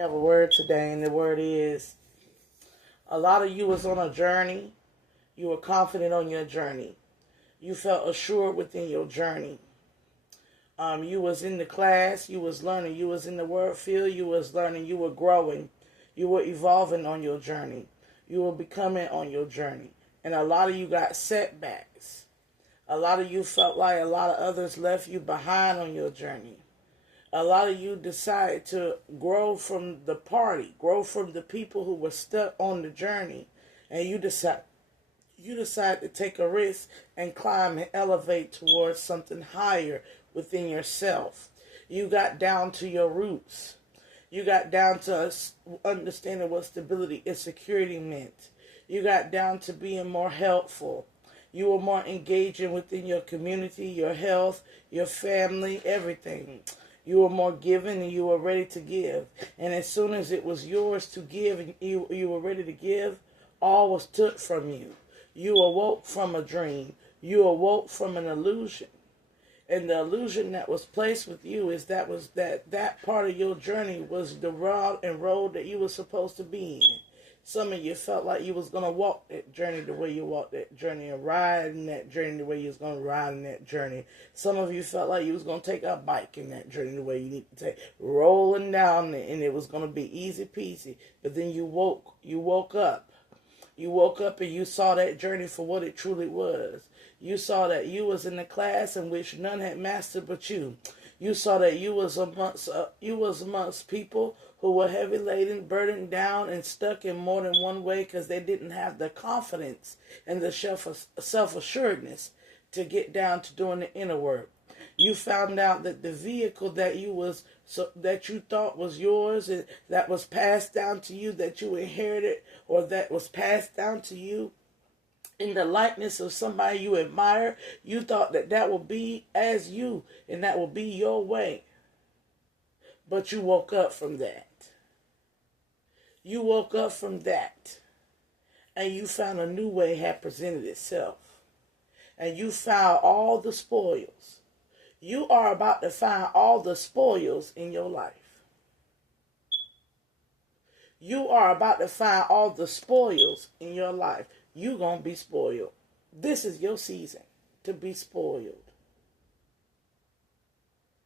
I have a word today, and the word is a lot of you was on a journey. You were confident on your journey. You felt assured within your journey. You was in the class. You was learning. You was in the word field. You was learning. You were growing. You were evolving on your journey. You were becoming on your journey. And a lot of you got setbacks. A lot of you felt like a lot of others left you behind on your journey. A lot of you decided to grow from the party, grow from the people who were stuck on the journey, and you decide to take a risk and climb and elevate towards something higher within yourself. You got down to your roots. You got down to understanding what stability and security meant. You got down to being more helpful. You were more engaging within your community, your health, your family, everything. You were more giving and you were ready to give. And as soon as it was yours to give and you were ready to give, all was took from you. You awoke from a dream. You awoke from an illusion. And the illusion that was placed with you is that part of your journey was the route and road that you were supposed to be in. Some of you felt like you was going to walk that journey the way you walked that journey and ride in that journey the way you was going to ride in that journey. Some of you felt like you was going to take a bike in that journey the way you need to take, rolling down it, and it was going to be easy peasy. But then you woke up. You woke up and you saw that journey for what it truly was. You saw that you was in the class in which none had mastered but you. You saw that you was amongst people who were heavy laden, burdened down, and stuck in more than one way because they didn't have the confidence and the self-assuredness to get down to doing the inner work. You found out that the vehicle that you thought was yours, and that was passed down to you, that you inherited, or that was passed down to you in the likeness of somebody you admire, you thought that would be as you, and that would be your way. But you woke up from that. You woke up from that. And you found a new way had presented itself. And you found all the spoils. You are about to find all the spoils in your life. You are about to find all the spoils in your life. You're going to be spoiled. This is your season to be spoiled.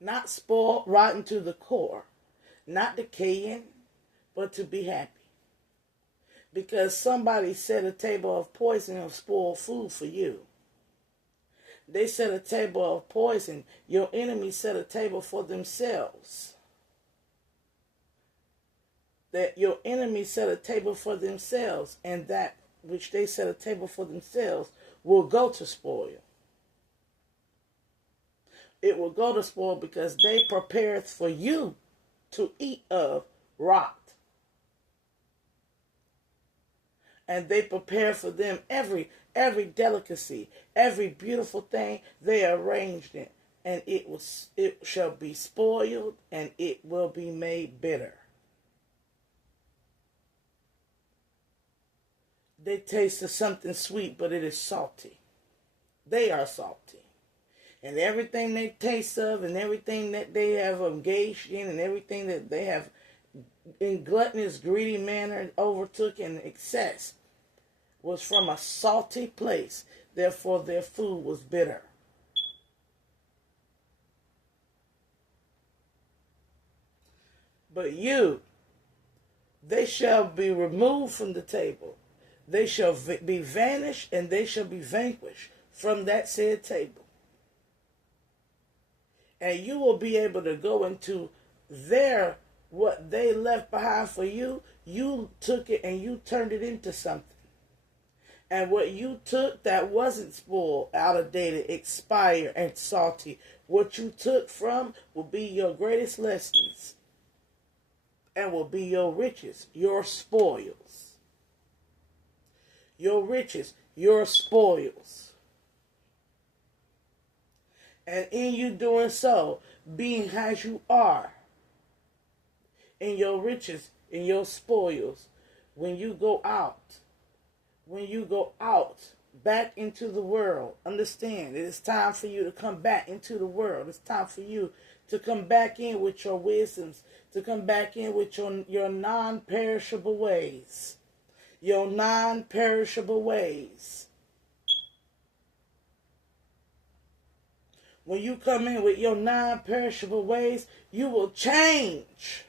Not spoiled rotten to the core. Not decaying, but to be happy. Because somebody set a table of poison of spoiled food for you. They set a table of poison. Your enemy set a table for themselves. That your enemy set a table for themselves, and that which they set a table for themselves will go to spoil. It will go to spoil because they prepared for you to eat of rot. And they prepare for them every delicacy, every beautiful thing they arranged it. And it shall be spoiled, and it will be made bitter. They taste of something sweet, but it is salty. They are salty. And everything they taste of, and everything that they have engaged in, and everything that they have in gluttonous, greedy manner overtook in excess was from a salty place. Therefore, their food was bitter. But you, they shall be removed from the table. They shall be vanished, and they shall be vanquished from that said table. And you will be able to go into what they left behind for you. You took it and you turned it into something. And what you took that wasn't spoiled, out of date, expired, and salty, what you took from will be your greatest lessons and will be your riches, your spoils. Your riches, your spoils. And in you doing so, being as you are, in your riches, in your spoils, when you go out back into the world, understand it is time for you to come back into the world. It's time for you to come back in with your wisdoms, to come back in with your non-perishable ways. Your non-perishable ways. When you come in with your non-perishable ways, you will change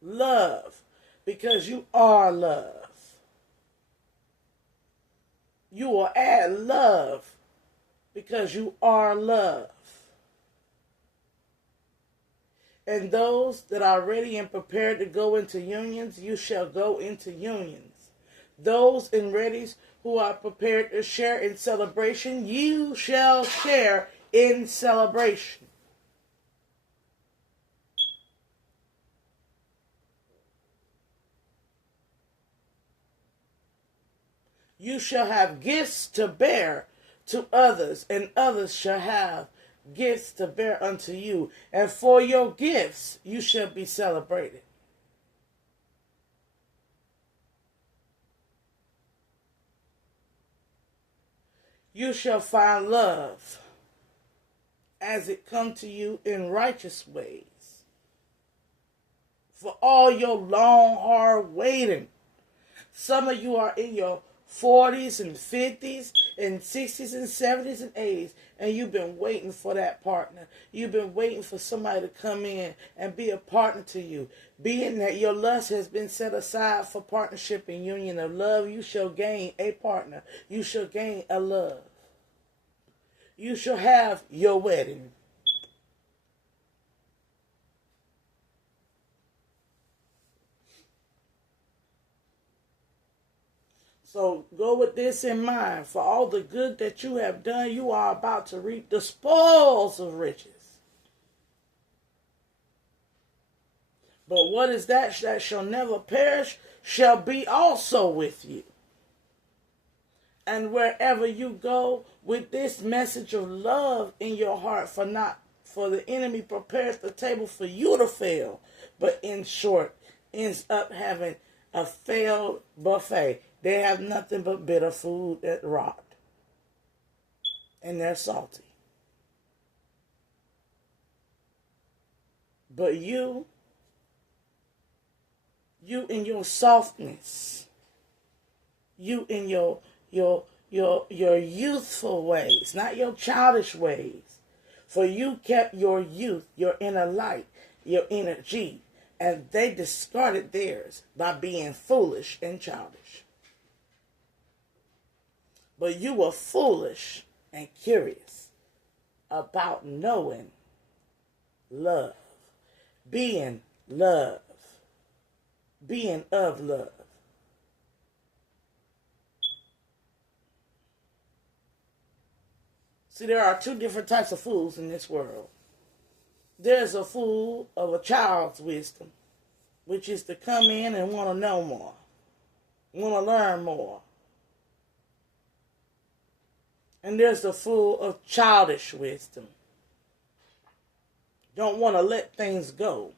love because you are love. You will add love because you are love. And those that are ready and prepared to go into unions, you shall go into unions. Those and ready who are prepared to share in celebration, you shall share in celebration. You shall have gifts to bear to others, and others shall have gifts to bear unto you. And for your gifts you shall be celebrated. You shall find love as it come to you in righteous ways. For all your long, hard waiting. Some of you are in your 40s and 50s and 60s and 70s and 80s, and you've been waiting for that partner. You've been waiting for somebody to come in and be a partner to you. Being that your lust has been set aside for partnership and union of love, you shall gain a partner. You shall gain a love. You shall have your wedding. So go with this in mind. For all the good that you have done, you are about to reap the spoils of riches. But what is that shall never perish shall be also with you. And wherever you go with this message of love in your heart, for the enemy prepares the table for you to fail, but in short, ends up having a failed buffet. They have nothing but bitter food that rot. And they're salty. But you in your softness, you in your youthful ways, not your childish ways. For you kept your youth, your inner light, your energy, and they discarded theirs by being foolish and childish. But you were foolish and curious about knowing love, being love, being of love. See, there are two different types of fools in this world. There's a fool of a child's wisdom, which is to come in and want to know more, want to learn more. And there's the fool of childish wisdom. Don't want to let things go.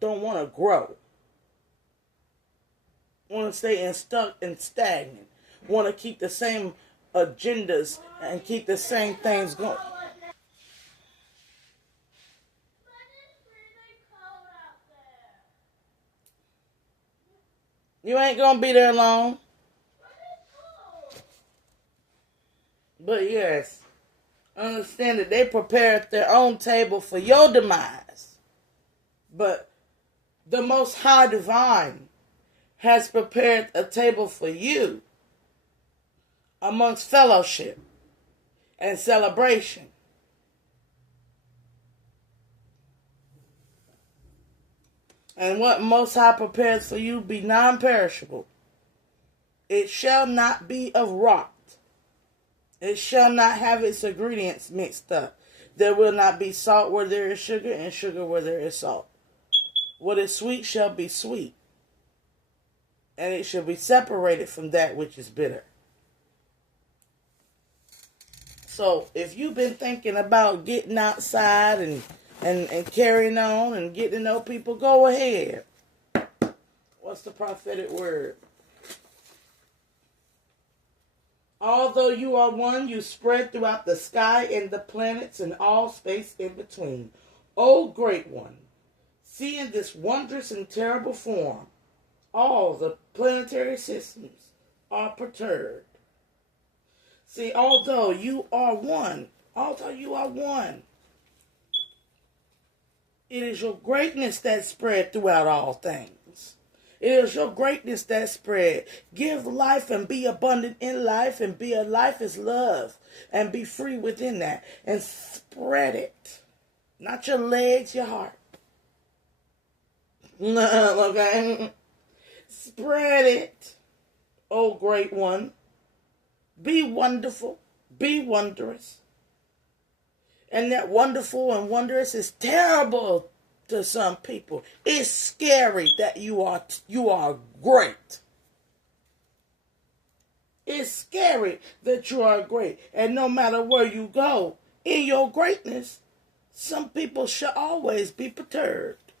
Don't want to grow. Want to stay stuck and stagnant. Want to keep the same agendas and keep the same things going. You ain't going to be there long. But yes, understand that they prepared their own table for your demise. But the Most High Divine has prepared a table for you amongst fellowship and celebration. And what Most High prepares for you be non-perishable. It shall not be of rot. It shall not have its ingredients mixed up. There will not be salt where there is sugar, and sugar where there is salt. What is sweet shall be sweet, and it shall be separated from that which is bitter. So, if you've been thinking about getting outside and carrying on and getting to know people, go ahead. What's the prophetic word? Although you are one, you spread throughout the sky and the planets and all space in between. O great one, seeing this wondrous and terrible form, all the planetary systems are perturbed. See, although you are one, it is your greatness that spread throughout all things. It is your greatness that spread. Give life and be abundant in life, and be a life is love, and be free within that, and spread it. Not your legs, your heart. Okay? Spread it, O great one. Be wonderful. Be wondrous. And that wonderful and wondrous is terrible to some people. It's scary that you are great. It's scary that you are great. And no matter where you go, in your greatness, some people shall always be perturbed.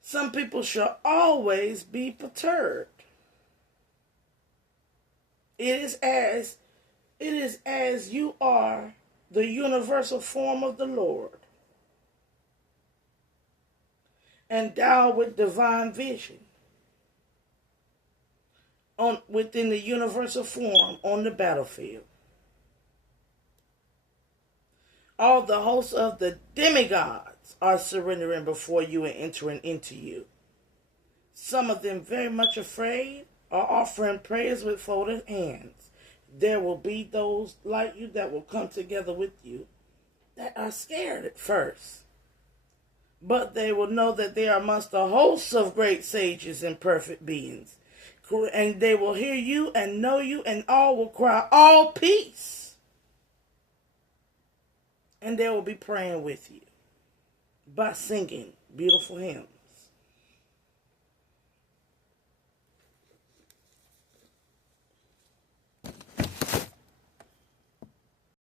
Some people shall always be perturbed. It is as you are the universal form of the Lord, endowed with divine vision, within the universal form on the battlefield. All the hosts of the demigods are surrendering before you and entering into you. Some of them very much afraid are offering prayers with folded hands. There will be those like you that will come together with you that are scared at first. But they will know that they are amongst the hosts of great sages and perfect beings. And they will hear you and know you, and all will cry, all peace. And they will be praying with you by singing beautiful hymns.